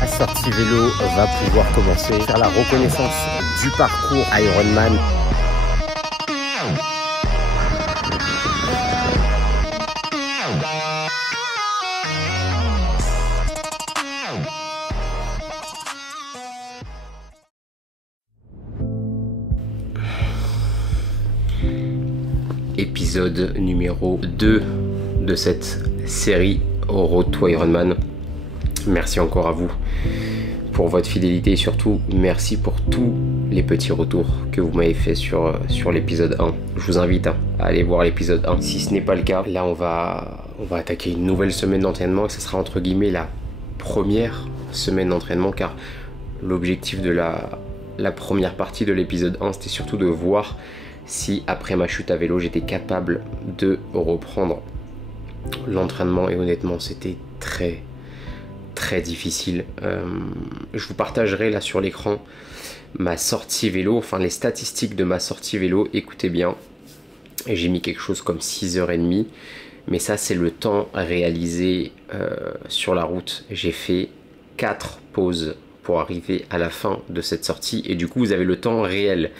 La sortie vélo va pouvoir commencer, faire la reconnaissance du parcours Ironman. Épisode numéro 2 de cette série Road to Ironman. Merci encore à vous pour votre fidélité et surtout merci pour tous les petits retours que vous m'avez fait sur l'épisode 1. Je vous invite à aller voir l'épisode 1 si ce n'est pas le cas. Là on va attaquer une nouvelle semaine d'entraînement et ce sera entre guillemets la première semaine d'entraînement car l'objectif de la première partie de l'épisode 1 c'était surtout de voir si après ma chute à vélo j'étais capable de reprendre l'entraînement et honnêtement c'était très difficile. Je vous partagerai là sur l'écran ma sortie vélo, enfin les statistiques de ma sortie vélo, écoutez bien, j'ai mis quelque chose comme 6h30 mais ça c'est le temps réalisé sur la route. J'ai fait 4 pauses pour arriver à la fin de cette sortie et du coup vous avez le temps réel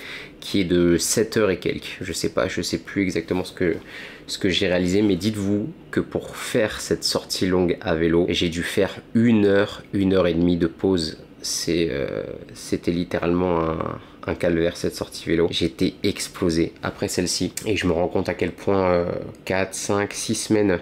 qui est de 7h et quelques. Je sais plus exactement ce que j'ai réalisé, mais dites-vous que pour faire cette sortie longue à vélo, j'ai dû faire 1 heure et demie de pause. C'était littéralement un calvaire cette sortie vélo. J'étais explosé après celle-ci et je me rends compte à quel point 4, 5, 6 semaines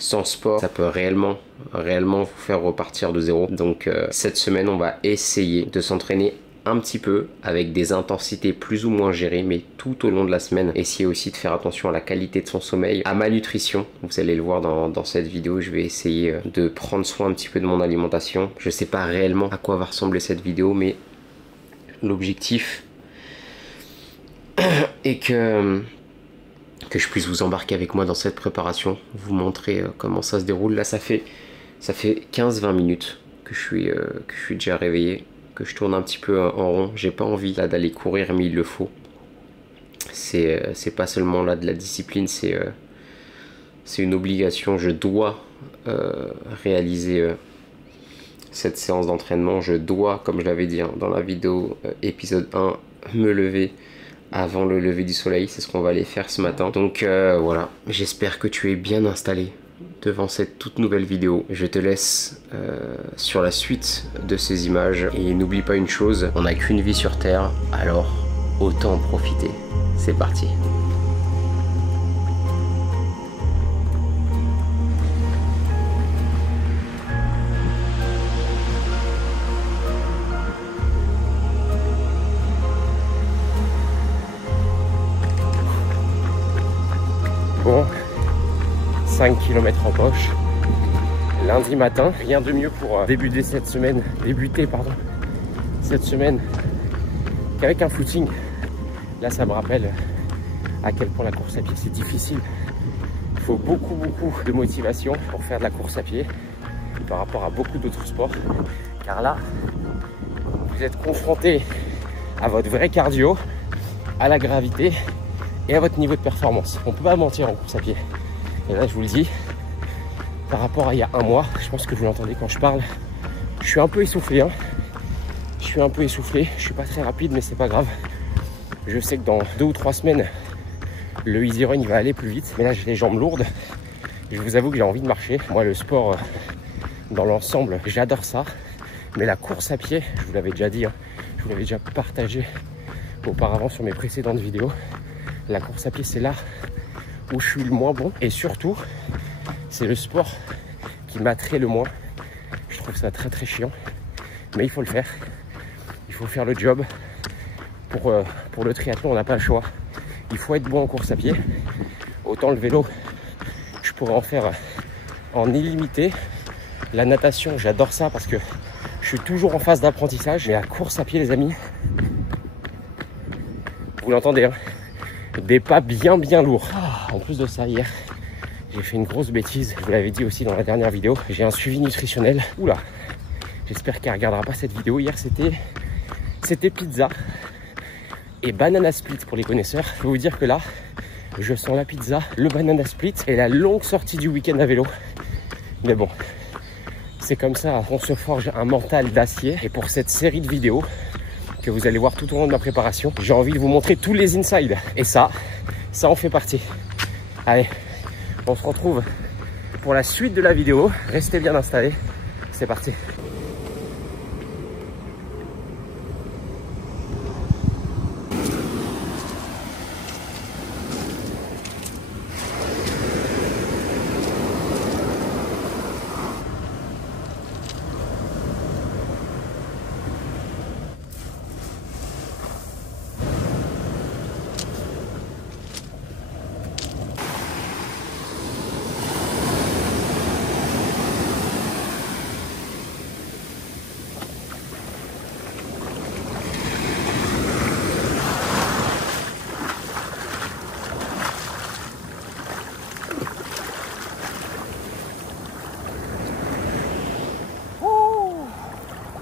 sans sport, ça peut réellement vous faire repartir de zéro. Donc cette semaine, on va essayer de s'entraîner un petit peu avec des intensités plus ou moins gérées, mais tout au long de la semaine. Essayer aussi de faire attention à la qualité de son sommeil, à ma nutrition. Vous allez le voir dans cette vidéo, je vais essayer de prendre soin un petit peu de mon alimentation. Je sais pas réellement à quoi va ressembler cette vidéo, mais l'objectif est que je puisse vous embarquer avec moi dans cette préparation, vous montrer comment ça se déroule. Là ça fait 15-20 minutes que je suis déjà réveillé, que je tourne un petit peu en rond. J'ai pas envie là d'aller courir mais il le faut. C'est pas seulement là de la discipline, c'est une obligation. Je dois réaliser cette séance d'entraînement. Je dois, comme je l'avais dit dans la vidéo épisode 1, me lever avant le lever du soleil. C'est ce qu'on va aller faire ce matin. Donc voilà, j'espère que tu es bien installé devant cette toute nouvelle vidéo. Je te laisse sur la suite de ces images et n'oublie pas une chose, on n'a qu'une vie sur terre, alors autant en profiter. C'est parti. Bon, 5 km en poche, lundi matin, rien de mieux pour débuter cette semaine qu'avec un footing. Là ça me rappelle à quel point la course à pied c'est difficile. Il faut beaucoup de motivation pour faire de la course à pied par rapport à beaucoup d'autres sports, car là vous êtes confronté à votre vrai cardio, à la gravité et à votre niveau de performance. On peut pas mentir en course à pied. Et là je vous le dis, par rapport à il y a un mois, je pense que vous l'entendez quand je parle, je suis un peu essoufflé hein. Je suis pas très rapide mais c'est pas grave. Je sais que dans 2 ou 3 semaines le easy run il va aller plus vite, mais là j'ai les jambes lourdes. Je vous avoue que j'ai envie de marcher. Moi le sport dans l'ensemble j'adore ça, mais la course à pied, je vous l'avais déjà dit hein, je vous l'avais déjà partagé auparavant sur mes précédentes vidéos, la course à pied c'est là où je suis le moins bon et surtout c'est le sport qui m'attrait le moins. Je trouve ça très chiant, mais il faut le faire, il faut faire le job. Pour le triathlon on n'a pas le choix, il faut être bon en course à pied. Autant le vélo je pourrais en faire en illimité, la natation j'adore ça parce que je suis toujours en phase d'apprentissage, mais la course à pied les amis, vous l'entendez hein, des pas bien lourds. En plus de ça, hier j'ai fait une grosse bêtise, je vous l'avais dit aussi dans la dernière vidéo, j'ai un suivi nutritionnel. Oula, j'espère qu'elle regardera pas cette vidéo. Hier c'était pizza et banana split pour les connaisseurs. Je peux vous dire que là je sens la pizza, le banana split et la longue sortie du week-end à vélo. Mais bon, c'est comme ça qu'on se forge un mental d'acier. Et pour cette série de vidéos que vous allez voir tout au long de ma préparation, j'ai envie de vous montrer tous les insides. Et ça en fait partie. Allez, on se retrouve pour la suite de la vidéo. Restez bien installés. C'est parti.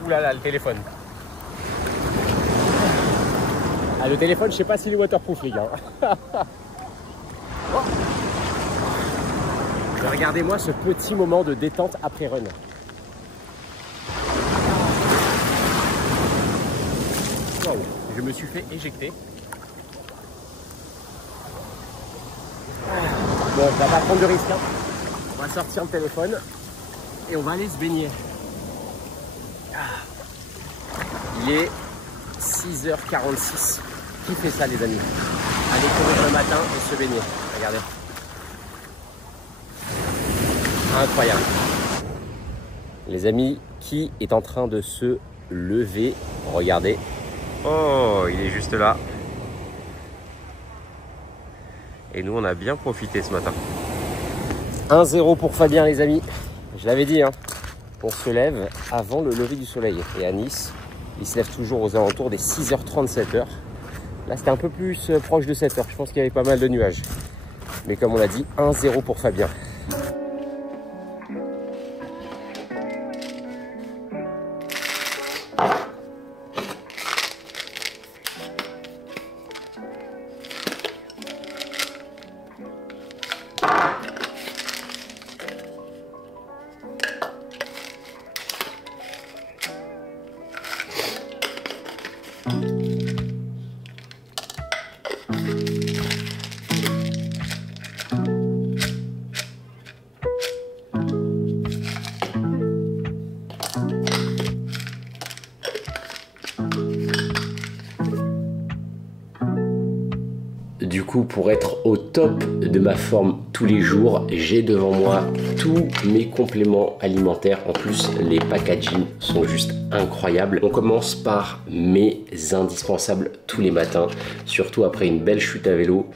Ouh là là, le téléphone. Ah, le téléphone, je sais pas s'il est waterproof, les gars. Oh. Regardez-moi ce petit moment de détente après run. Wow, je me suis fait éjecter. Bon, on va pas prendre de risque. Hein. On va sortir le téléphone et on va aller se baigner. Il est 6h46. Qui fait ça, les amis? Aller courir le matin et se baigner. Regardez. Incroyable. Les amis, qui est en train de se lever? Regardez. Oh, il est juste là. Et nous, on a bien profité ce matin. 1-0 pour Fabien, les amis. Je l'avais dit, hein. On se lève avant le lever du soleil. Et à Nice, il se lève toujours aux alentours des 6h30, 7h. Là, c'était un peu plus proche de 7h. Je pense qu'il y avait pas mal de nuages. Mais comme on l'a dit, 1-0 pour Fabien. Du coup, pour être au top de ma forme tous les jours, j'ai devant moi tous mes compléments alimentaires. En plus, les packaging sont juste incroyables. On commence par mes indispensables tous les matins, surtout après une belle chute à vélo.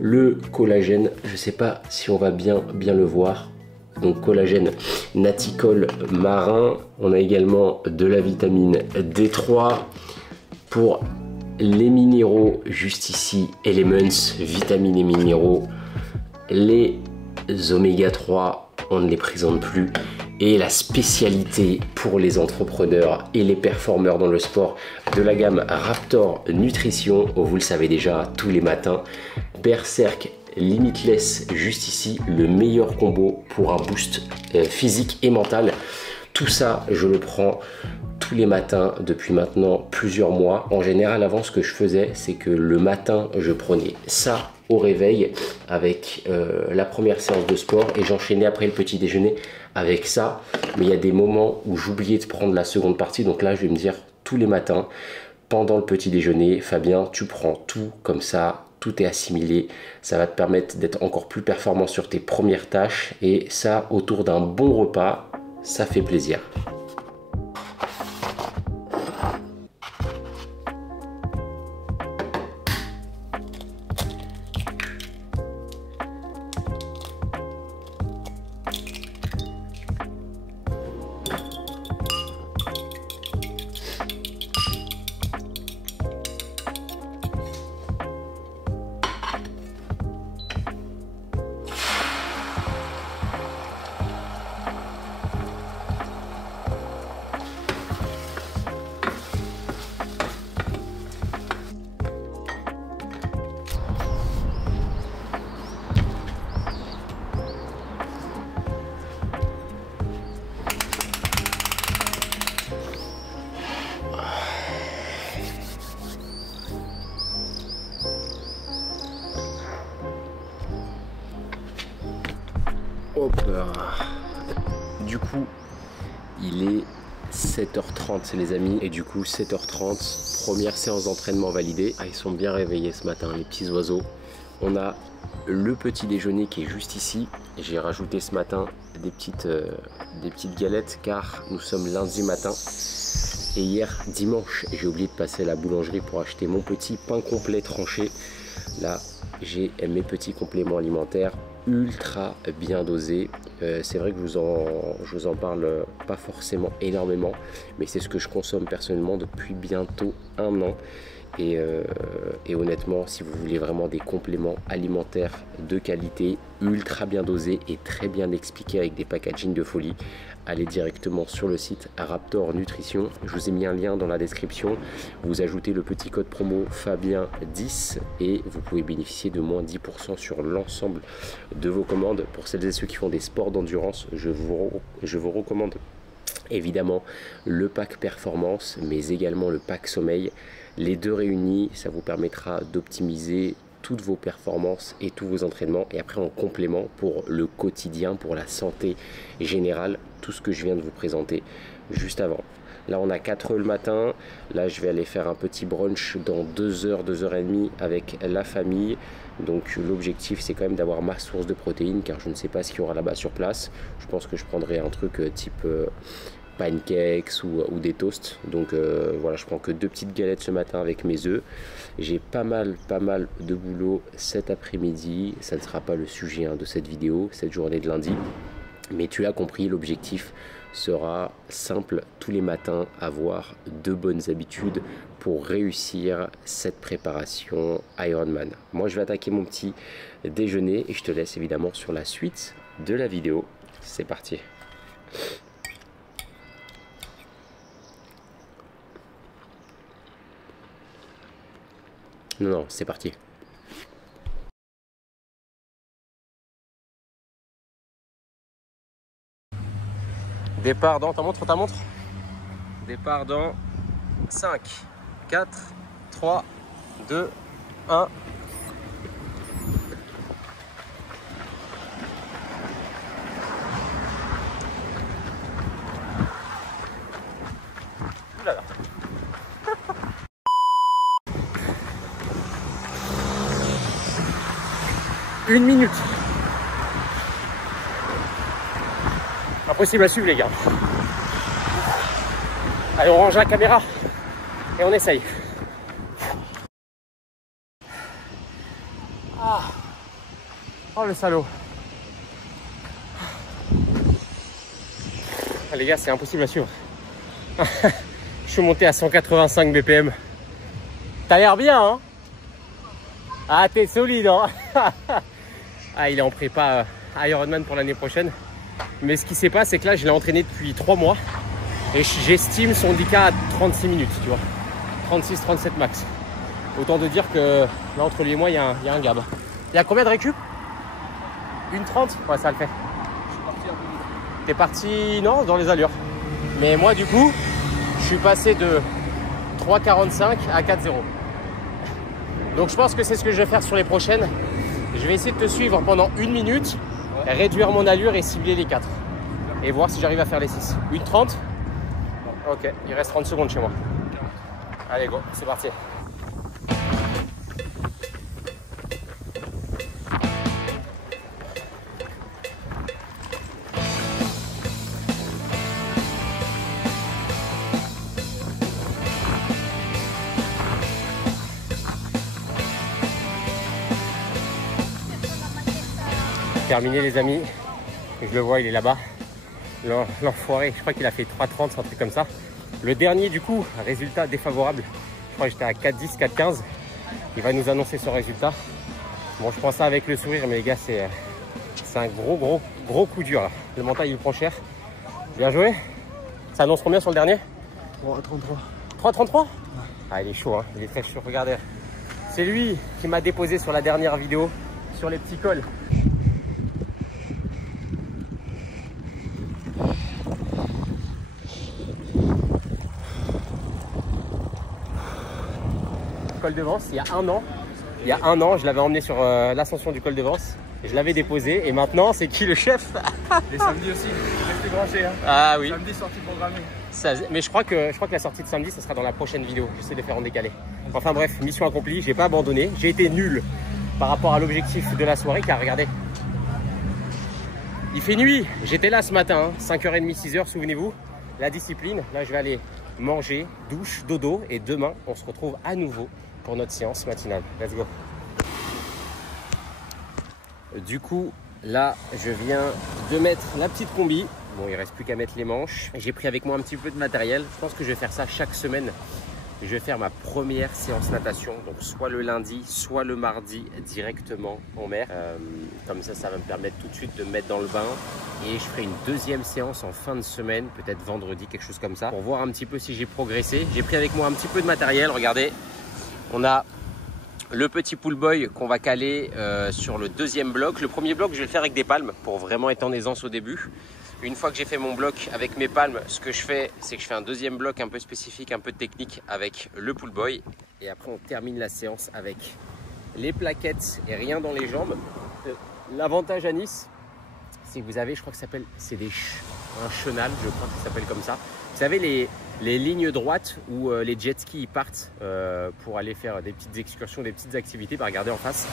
Le collagène, je sais pas si on va bien le voir. Donc collagène naticole marin. On a également de la vitamine D3 pour les minéraux, juste ici, Elements, vitamines et minéraux, les oméga 3, on ne les présente plus, et la spécialité pour les entrepreneurs et les performeurs dans le sport de la gamme Raptor Nutrition, vous le savez déjà, tous les matins, Berserk Limitless, juste ici, le meilleur combo pour un boost physique et mental. Tout ça, je le prends tous les matins depuis maintenant plusieurs mois. En général, avant, ce que je faisais, c'est que le matin, je prenais ça au réveil avec la première séance de sport et j'enchaînais après le petit déjeuner avec ça. Mais il y a des moments où j'oubliais de prendre la seconde partie. Donc là, je vais me dire tous les matins, pendant le petit déjeuner, Fabien, tu prends tout comme ça. Tout est assimilé, ça va te permettre d'être encore plus performant sur tes premières tâches et ça, autour d'un bon repas, ça fait plaisir. Hop là. Du coup, il est 7h30 les amis. Et du coup, 7h30, première séance d'entraînement validée. Ah, ils sont bien réveillés ce matin, les petits oiseaux. On a le petit déjeuner qui est juste ici. J'ai rajouté ce matin des petites galettes car nous sommes lundi matin. Et hier, dimanche, j'ai oublié de passer à la boulangerie pour acheter mon petit pain complet tranché. Là, j'ai mes petits compléments alimentaires ultra bien dosés. C'est vrai que je vous en parle pas forcément énormément, mais c'est ce que je consomme personnellement depuis bientôt 1 an. Et honnêtement, si vous voulez vraiment des compléments alimentaires de qualité, ultra bien dosés et très bien expliqués avec des packaging de folie, allez directement sur le site Raptor Nutrition. Je vous ai mis un lien dans la description. Vous ajoutez le petit code promo Fabien10 et vous pouvez bénéficier de moins 10% sur l'ensemble de vos commandes. Pour celles et ceux qui font des sports d'endurance, je vous recommande évidemment le pack performance, mais également le pack sommeil. Les deux réunis, ça vous permettra d'optimiser toutes vos performances et tous vos entraînements. Et après en complément pour le quotidien, pour la santé générale, tout ce que je viens de vous présenter juste avant. Là on a 4 le matin, là je vais aller faire un petit brunch dans 2 heures, 2h30 avec la famille. Donc l'objectif c'est quand même d'avoir ma source de protéines car je ne sais pas ce qu'il y aura là-bas sur place. Je pense que je prendrai un truc type pancakes ou des toasts. Donc voilà, je prends que 2 petites galettes ce matin avec mes œufs. J'ai pas mal de boulot cet après-midi. Ça ne sera pas le sujet de cette vidéo, cette journée de lundi. Mais tu l'as compris, l'objectif sera simple, tous les matins avoir de bonnes habitudes pour réussir cette préparation Ironman. Moi je vais attaquer mon petit déjeuner et je te laisse évidemment sur la suite de la vidéo. C'est parti. Non, c'est parti. Départ dans ta montre, Départ dans 5, 4, 3, 2, 1. Oulala. Une minute. Impossible à suivre les gars. Allez, on range la caméra et on essaye. Ah. Oh le salaud. Ah, les gars, c'est impossible à suivre. Je suis monté à 185 BPM. T'as l'air bien, hein? Ah, t'es solide, hein? Ah, il est en prépa Ironman pour l'année prochaine. Mais ce qui s'est passé, c'est que là, je l'ai entraîné depuis 3 mois. Et j'estime son 10K à 36 minutes, tu vois. 36-37 max. Autant de dire que là, entre lui et moi, il y a un gap. Il y a combien de récup? 1:30? Ouais, ça le fait. T'es parti, non, dans les allures. Mais moi, du coup, je suis passé de 3:45 à 4:0. Donc, je pense que c'est ce que je vais faire sur les prochaines. Je vais essayer de te suivre pendant 1 minute, réduire mon allure et cibler les 4. Et voir si j'arrive à faire les 6. 1:30? Ok, il reste 30 secondes chez moi. Allez, go, c'est parti. Terminé les amis, je le vois, il est là-bas, l'enfoiré, je crois qu'il a fait 3:30, un truc comme ça. Le dernier du coup, résultat défavorable, je crois que j'étais à 4:10, 4:15, il va nous annoncer son résultat. Bon, je prends ça avec le sourire, mais les gars, c'est un gros coup dur là. Le mental il prend cher. Bien joué. Ça annonce combien sur le dernier? 3:33. 3:33? Ouais. Ah, il est chaud, hein. Il est très chaud, regardez. C'est lui qui m'a déposé sur la dernière vidéo, sur les petits cols. Col de Vence, il y a 1 an. Il y a 1 an, je l'avais emmené sur l'ascension du col de Vence. Je l'avais déposé et maintenant, c'est qui le chef? Et samedi aussi, restez branchés. Hein. Ah oui. Samedi, sortie programmée. Mais je crois que la sortie de samedi, ça sera dans la prochaine vidéo. J'essaie de faire en décalé. Enfin bref, mission accomplie. J'ai pas abandonné. J'ai été nul par rapport à l'objectif de la soirée, car regardez, il fait nuit. J'étais là ce matin, 5h30, 6h, souvenez-vous. La discipline. Là, je vais aller manger, douche, dodo. Et demain, on se retrouve à nouveau pour notre séance matinale. Let's go. Du coup, là, je viens de mettre la petite combi. Bon, il reste plus qu'à mettre les manches. J'ai pris avec moi un petit peu de matériel. Je pense que je vais faire ça chaque semaine. Je vais faire ma première séance natation, donc soit le lundi, soit le mardi directement en mer. Comme ça, ça va me permettre tout de suite de me mettre dans le bain. Et je ferai une deuxième séance en fin de semaine, peut-être vendredi, quelque chose comme ça, pour voir un petit peu si j'ai progressé. J'ai pris avec moi un petit peu de matériel. Regardez, on a le petit pool boy qu'on va caler sur le deuxième bloc. Le premier bloc, je vais le faire avec des palmes pour vraiment être en aisance au début. Une fois que j'ai fait mon bloc avec mes palmes, ce que je fais, c'est que je fais un deuxième bloc un peu spécifique, un peu technique avec le pull boy. Et après, on termine la séance avec les plaquettes et rien dans les jambes. L'avantage à Nice, c'est que vous avez, je crois que ça s'appelle, c'est un chenal, je crois que ça s'appelle comme ça. Vous savez, les lignes droites où les jet skis partent pour aller faire des petites excursions, des petites activités. Bah, regardez en face.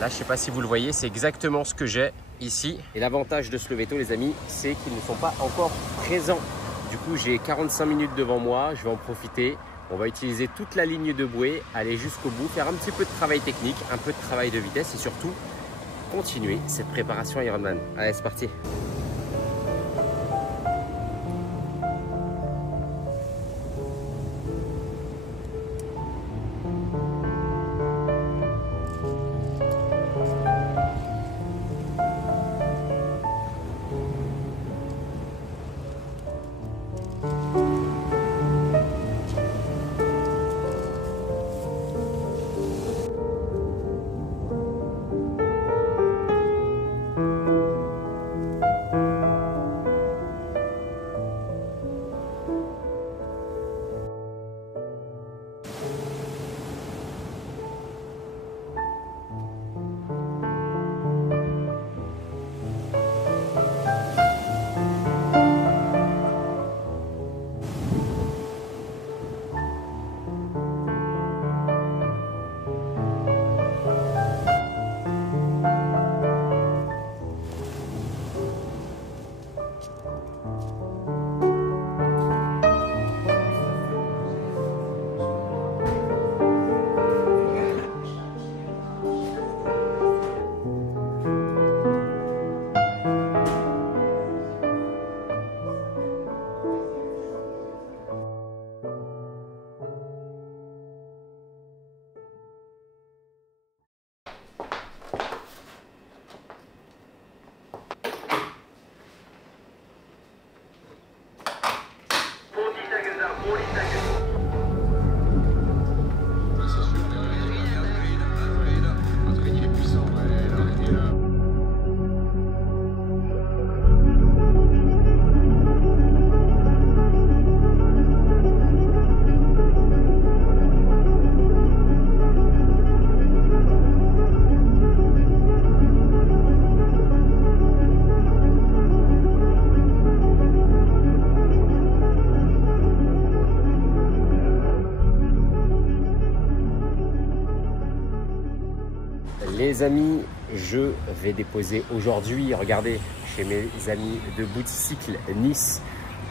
Là, je ne sais pas si vous le voyez, c'est exactement ce que j'ai ici. Et l'avantage de ce lever tôt, les amis, c'est qu'ils ne sont pas encore présents. Du coup, j'ai 45 minutes devant moi, je vais en profiter. On va utiliser toute la ligne de bouée, aller jusqu'au bout, faire un petit peu de travail technique, un peu de travail de vitesse et surtout, continuer cette préparation Ironman. Allez, c'est parti. Les amis, je vais déposer aujourd'hui, regardez, chez mes amis de Bouticycle Nice,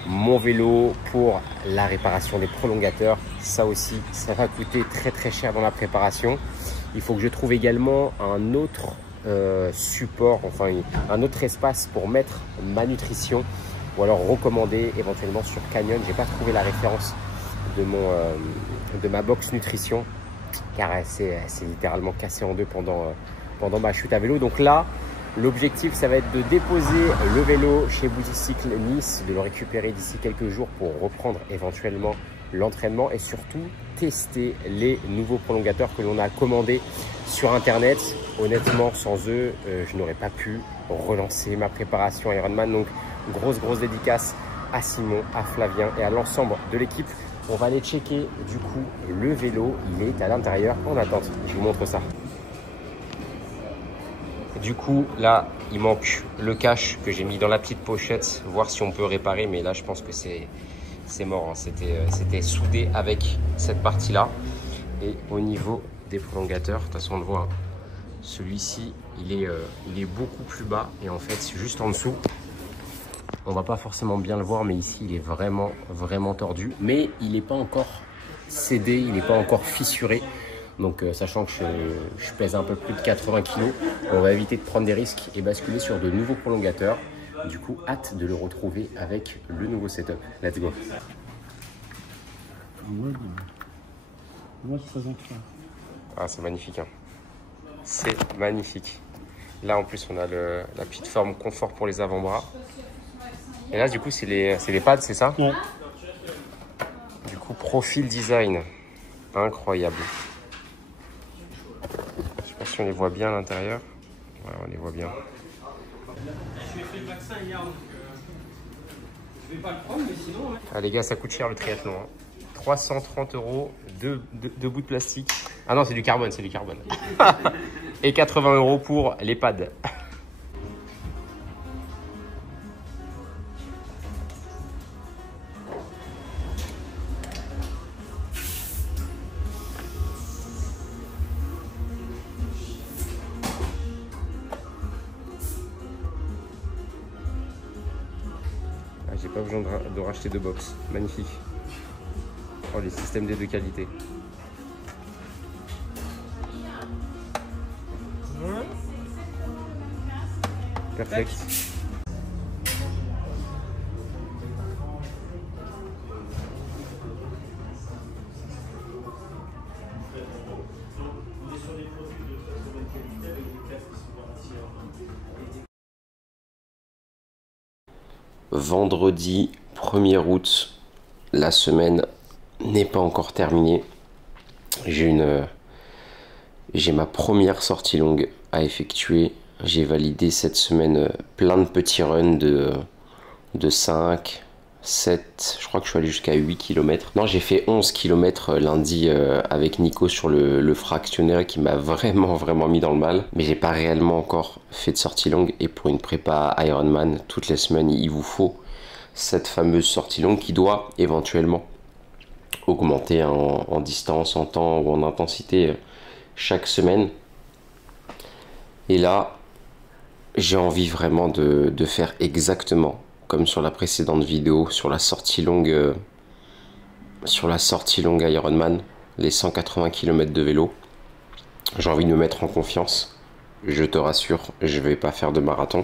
mon vélo pour la réparation des prolongateurs. Ça aussi, ça va coûter très très cher dans la préparation. Il faut que je trouve également un autre support, enfin un autre espace pour mettre ma nutrition ou alors recommander éventuellement sur Canyon. J'ai pas trouvé la référence de ma box nutrition car elle s'est littéralement cassée en deux pendant ma chute à vélo. Donc là, l'objectif, ça va être de déposer le vélo chez Bouticycle Nice, de le récupérer d'ici quelques jours pour reprendre éventuellement l'entraînement et surtout tester les nouveaux prolongateurs que l'on a commandés sur internet. Honnêtement, sans eux, je n'aurais pas pu relancer ma préparation Ironman. Donc grosse dédicace à Simon, à Flavien et à l'ensemble de l'équipe On va aller checker du coup le vélo, il est à l'intérieur en attente. Je vous montre ça. Du coup là il manque le cache que j'ai mis dans la petite pochette, voir si on peut réparer, mais là je pense que c'est mort, hein. C'était soudé avec cette partie là. Et au niveau des prolongateurs, de toute façon on le voit, celui-ci il est beaucoup plus bas et en fait juste en dessous. On va pas forcément bien le voir, mais ici il est vraiment tordu. Mais il n'est pas encore cédé, il n'est pas encore fissuré. Donc sachant que je pèse un peu plus de 80 kg, on va éviter de prendre des risques et basculer sur de nouveaux prolongateurs. Du coup, hâte de le retrouver avec le nouveau setup. Let's go. Ah, c'est magnifique, hein. C'est magnifique. Là en plus on a la petite forme confort pour les avant-bras. Et là, du coup, c'est les pads, c'est ça? Ouais. Du coup, profil design. Incroyable. Je sais pas si on les voit bien à l'intérieur. Ouais, on les voit bien. Je fait le vaccin hier, donc je vais pas le prendre, mais sinon... Ah, les gars, ça coûte cher le triathlon. Hein. 330 €, deux bouts de plastique. Ah non, c'est du carbone, c'est du carbone. Et 80 € pour les pads. J'ai pas besoin de racheter de box. Magnifique. Oh, les systèmes D de qualité. Perfect. Vendredi 1er août, la semaine n'est pas encore terminée. J'ai ma première sortie longue à effectuer. J'ai validé cette semaine plein de petits runs de 5, 7, je crois que je suis allé jusqu'à 8 km. Non, j'ai fait 11 km lundi avec Nico sur le fractionnaire qui m'a vraiment mis dans le mal. Mais j'ai pas réellement encore fait de sortie longue. Et pour une prépa Ironman, toutes les semaines, il vous faut cette fameuse sortie longue qui doit éventuellement augmenter en distance, en temps ou en intensité chaque semaine. Et là, j'ai envie vraiment de faire exactement comme sur la précédente vidéo, sur la sortie longue Ironman, les 180 km de vélo. J'ai envie de me mettre en confiance. Je te rassure, je vais pas faire de marathon.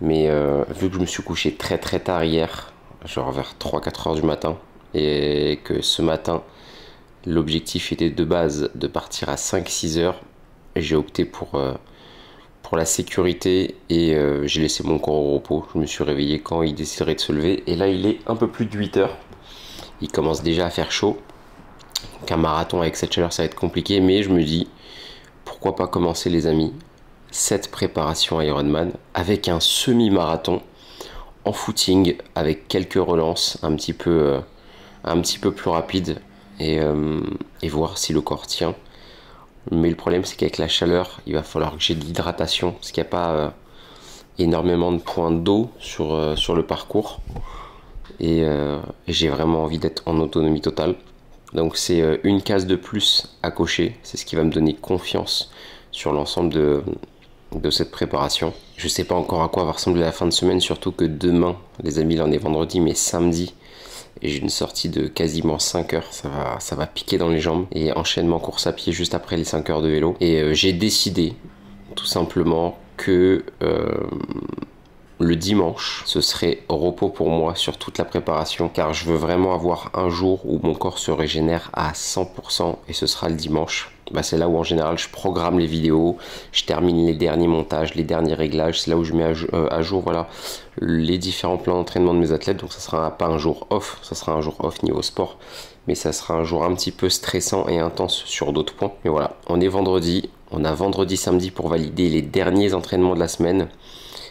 Mais vu que je me suis couché très tard hier, genre vers 3-4 heures du matin, et que ce matin, l'objectif était de base de partir à 5-6 heures, j'ai opté pour la sécurité et j'ai laissé mon corps au repos. Je me suis réveillé quand il déciderait de se lever. Et là, il est un peu plus de 8 heures. Il commence déjà à faire chaud. Donc un marathon avec cette chaleur, ça va être compliqué. Mais je me dis, pourquoi pas commencer les amis, cette préparation Ironman avec un semi-marathon en footing, avec quelques relances un petit peu plus rapides et voir si le corps tient. Mais le problème, c'est qu'avec la chaleur, il va falloir que j'ai de l'hydratation parce qu'il n'y a pas énormément de points d'eau sur le parcours. Et j'ai vraiment envie d'être en autonomie totale. Donc c'est une case de plus à cocher. C'est ce qui va me donner confiance sur l'ensemble de cette préparation. Je ne sais pas encore à quoi va ressembler la fin de semaine, surtout que demain, les amis, là on est vendredi, mais samedi, et j'ai une sortie de quasiment 5 heures, ça va piquer dans les jambes. Et enchaînement course à pied juste après les 5 heures de vélo. Et j'ai décidé tout simplement que le dimanche, ce serait repos pour moi sur toute la préparation, car je veux vraiment avoir un jour où mon corps se régénère à 100% et ce sera le dimanche. Bah, c'est là où en général je programme les vidéos, je termine les derniers montages, les derniers réglages, c'est là où je mets à jour voilà, les différents plans d'entraînement de mes athlètes. Donc ça sera pas un jour off, ça sera un jour off niveau sport, mais ça sera un jour un petit peu stressant et intense sur d'autres points. Mais voilà, on est vendredi, on a vendredi samedi pour valider les derniers entraînements de la semaine.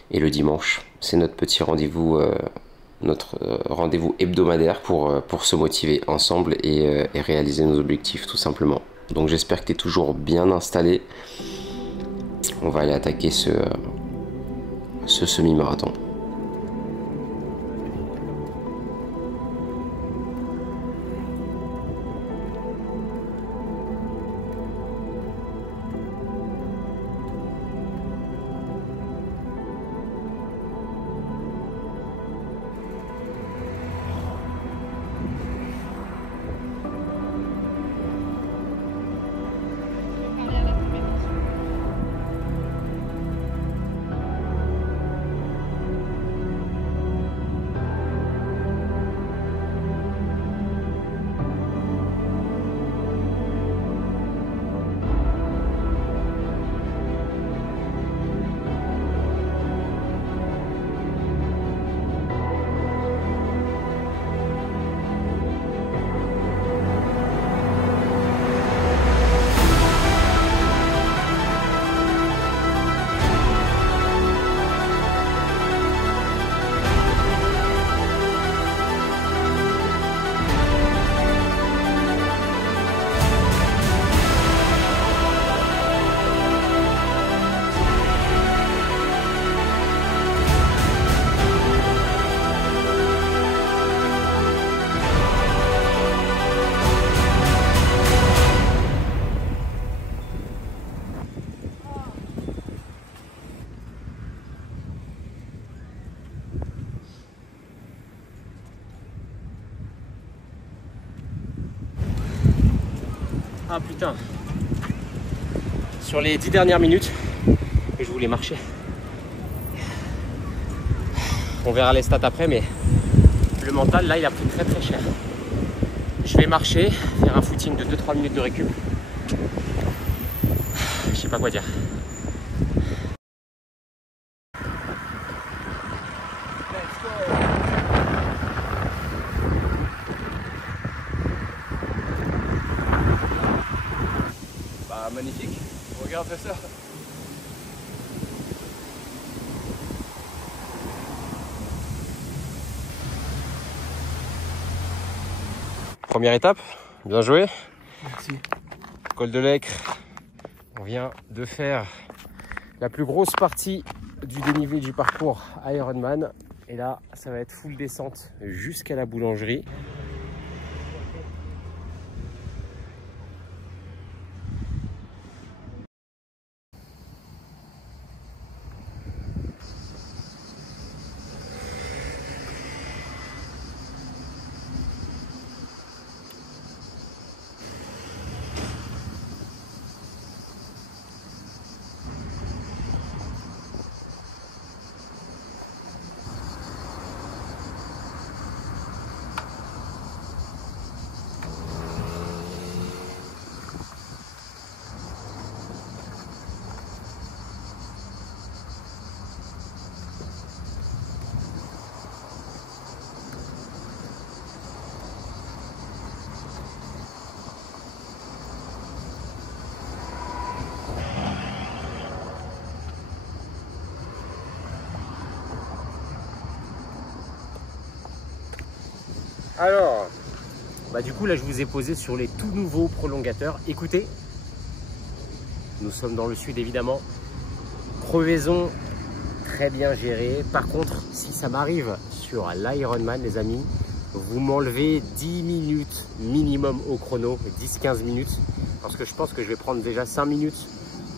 Et le dimanche, c'est notre petit rendez-vous notre rendez-vous hebdomadaire pour se motiver ensemble et réaliser nos objectifs tout simplement. Donc j'espère que tu es toujours bien installé. On va aller attaquer ce semi-marathon. Ah putain, sur les 10 dernières minutes, et je voulais marcher. On verra les stats après, mais le mental là il a pris très très cher. Je vais marcher, faire un footing de 2-3 minutes de récup. Je sais pas quoi dire. Magnifique, regarde ça. Première étape, bien joué. Merci. Col de l'Aicre, on vient de faire la plus grosse partie du dénivelé du parcours Ironman. Et là, ça va être full descente jusqu'à la boulangerie. Alors, du coup là je vous ai posé sur les tout nouveaux prolongateurs. Écoutez, nous sommes dans le sud évidemment, crevaison très bien gérée. Par contre, si ça m'arrive sur l'Ironman les amis, vous m'enlevez 10 minutes minimum au chrono, 10-15 minutes, parce que je pense que je vais prendre déjà 5 minutes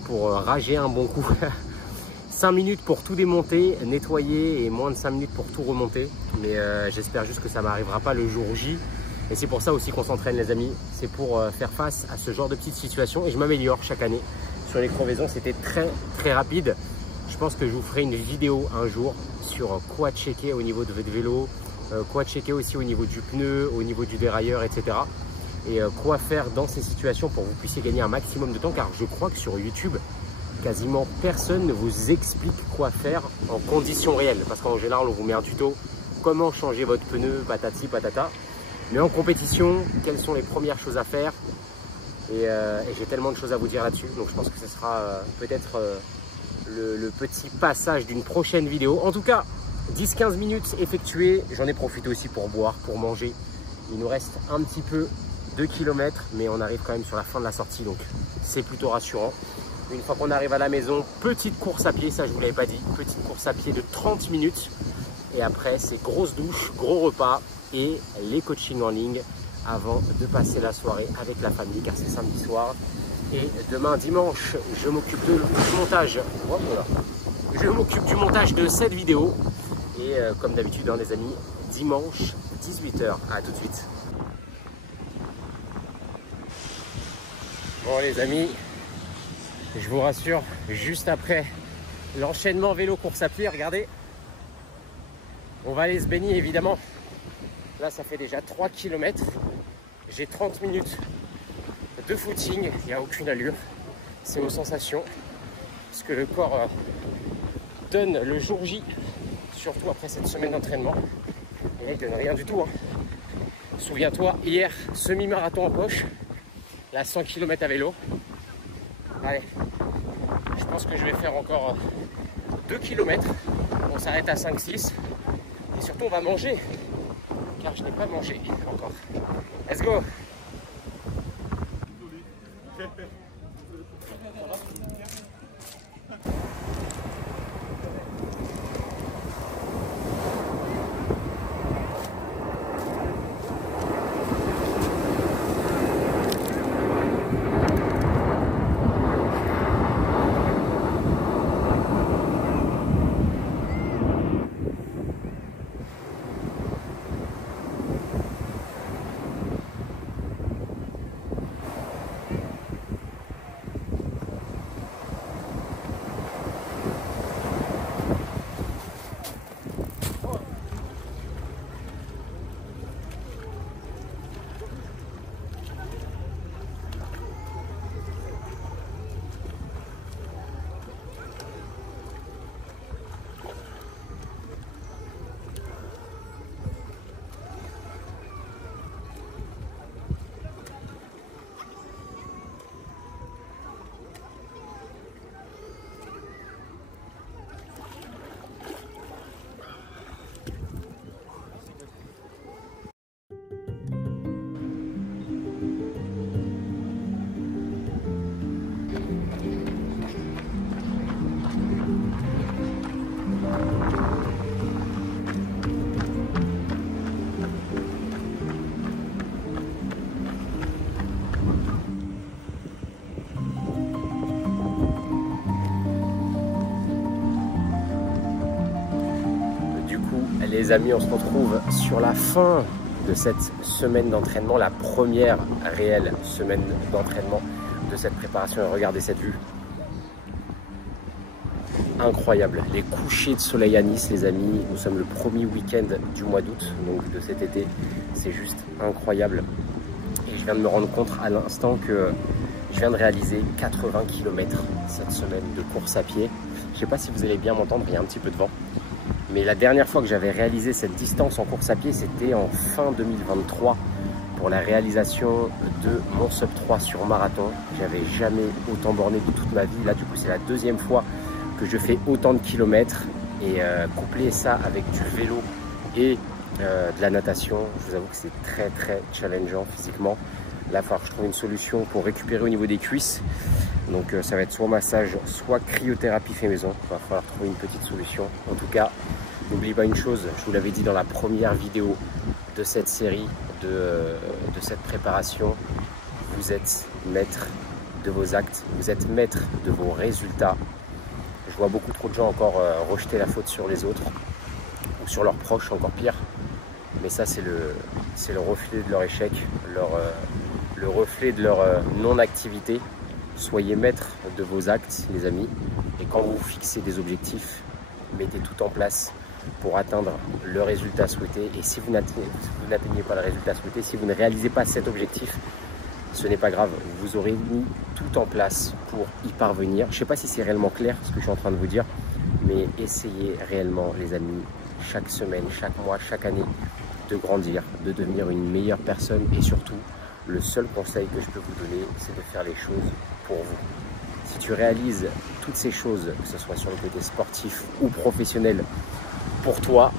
pour rager un bon coup. 5 minutes pour tout démonter, nettoyer et moins de 5 minutes pour tout remonter. Mais j'espère juste que ça ne m'arrivera pas le jour J. Et c'est pour ça aussi qu'on s'entraîne les amis. C'est pour faire face à ce genre de petites situations. Et je m'améliore chaque année. Sur les crevaisons, c'était très rapide. Je pense que je vous ferai une vidéo un jour sur quoi checker au niveau de votre vélo, quoi checker aussi au niveau du pneu, au niveau du dérailleur, etc. Et quoi faire dans ces situations pour que vous puissiez gagner un maximum de temps. Car je crois que sur YouTube, quasiment personne ne vous explique quoi faire en conditions réelles. Parce qu'en général, on vous met un tuto, comment changer votre pneu, patati patata. Mais en compétition, quelles sont les premières choses à faire? Et j'ai tellement de choses à vous dire là-dessus. Donc je pense que ce sera peut-être le petit passage d'une prochaine vidéo. En tout cas, 10-15 minutes effectuées, j'en ai profité aussi pour boire, pour manger. Il nous reste un petit peu 2 km, mais on arrive quand même sur la fin de la sortie, donc c'est plutôt rassurant. Une fois qu'on arrive à la maison, petite course à pied, ça je vous l'avais pas dit, petite course à pied de 30 minutes. Et après, c'est grosse douche, gros repas et les coachings en ligne avant de passer la soirée avec la famille, car c'est samedi soir. Et demain, dimanche, je m'occupe du montage. Voilà. Je m'occupe du montage de cette vidéo. Et comme d'habitude, hein, les amis, dimanche, 18 h. À tout de suite. Bon les amis, je vous rassure, juste après l'enchaînement vélo course à pied, regardez, on va aller se baigner évidemment. Là ça fait déjà 3 km, j'ai 30 minutes de footing, il n'y a aucune allure, c'est aux sensations, ce que le corps donne le jour J, surtout après cette semaine d'entraînement. Et là il donne rien du tout, hein. Souviens-toi, hier, semi-marathon en poche, là 100 km à vélo. Allez, je pense que je vais faire encore 2 km. On s'arrête à 5-6. Et surtout, on va manger. Car je n'ai pas mangé encore. Let's go! Les amis, on se retrouve sur la fin de cette semaine d'entraînement, la première réelle semaine d'entraînement de cette préparation. Et regardez cette vue. Incroyable. Les couchers de soleil à Nice, les amis. Nous sommes le premier week-end du mois d'août, donc de cet été. C'est juste incroyable. Et je viens de me rendre compte à l'instant que je viens de réaliser 80 km cette semaine de course à pied. Je ne sais pas si vous allez bien m'entendre, il y a un petit peu de vent. Mais la dernière fois que j'avais réalisé cette distance en course à pied, c'était en fin 2023 pour la réalisation de mon sub 3 sur marathon. J'avais jamais autant borné de toute ma vie. Là, du coup, c'est la deuxième fois que je fais autant de kilomètres. Et coupler ça avec du vélo et de la natation, je vous avoue que c'est très très challengeant physiquement. Là, il va falloir que je trouve une solution pour récupérer au niveau des cuisses. Donc ça va être soit massage, soit cryothérapie fait maison. Il va falloir trouver une petite solution. En tout cas, n'oubliez pas une chose, je vous l'avais dit dans la première vidéo de cette série, de cette préparation, vous êtes maître de vos actes, vous êtes maître de vos résultats. Je vois beaucoup trop de gens encore rejeter la faute sur les autres ou sur leurs proches, encore pire. Mais ça, c'est le reflet de leur échec, le reflet de leur non-activité. Soyez maître de vos actes, les amis. Et quand vous fixez des objectifs, mettez tout en place pour atteindre le résultat souhaité. Et si vous n'atteignez pas le résultat souhaité, si vous ne réalisez pas cet objectif, ce n'est pas grave. Vous aurez mis tout en place pour y parvenir. Je ne sais pas si c'est réellement clair ce que je suis en train de vous dire, mais essayez réellement, les amis, chaque semaine, chaque mois, chaque année, de grandir, de devenir une meilleure personne. Et surtout, le seul conseil que je peux vous donner, c'est de faire les choses pour vous. Si tu réalises toutes ces choses, que ce soit sur le côté sportif ou professionnel, pour toi,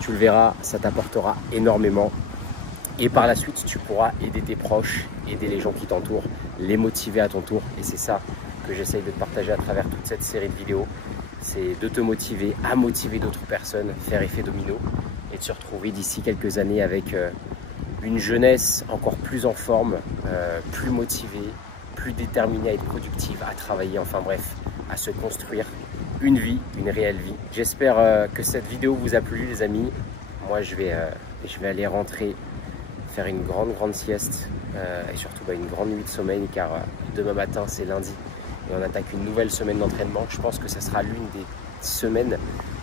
tu le verras, ça t'apportera énormément. Et par la suite, tu pourras aider tes proches, aider les gens qui t'entourent, les motiver à ton tour. Et c'est ça que j'essaye de te partager à travers toute cette série de vidéos. C'est de te motiver à motiver d'autres personnes, faire effet domino et de se retrouver d'ici quelques années avec une jeunesse encore plus en forme, plus motivée, plus déterminée à être productive, à travailler, enfin bref, à se construire une vie, une réelle vie. J'espère que cette vidéo vous a plu les amis. Moi je vais aller rentrer, faire une grande sieste et surtout une grande nuit de sommeil car demain matin c'est lundi et on attaque une nouvelle semaine d'entraînement. Je pense que ce sera l'une des semaines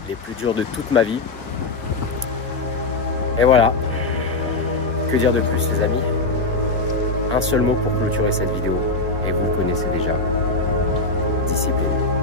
les plus dures de toute ma vie. Et voilà, que dire de plus les amis? Un seul mot pour clôturer cette vidéo et vous le connaissez déjà, discipline.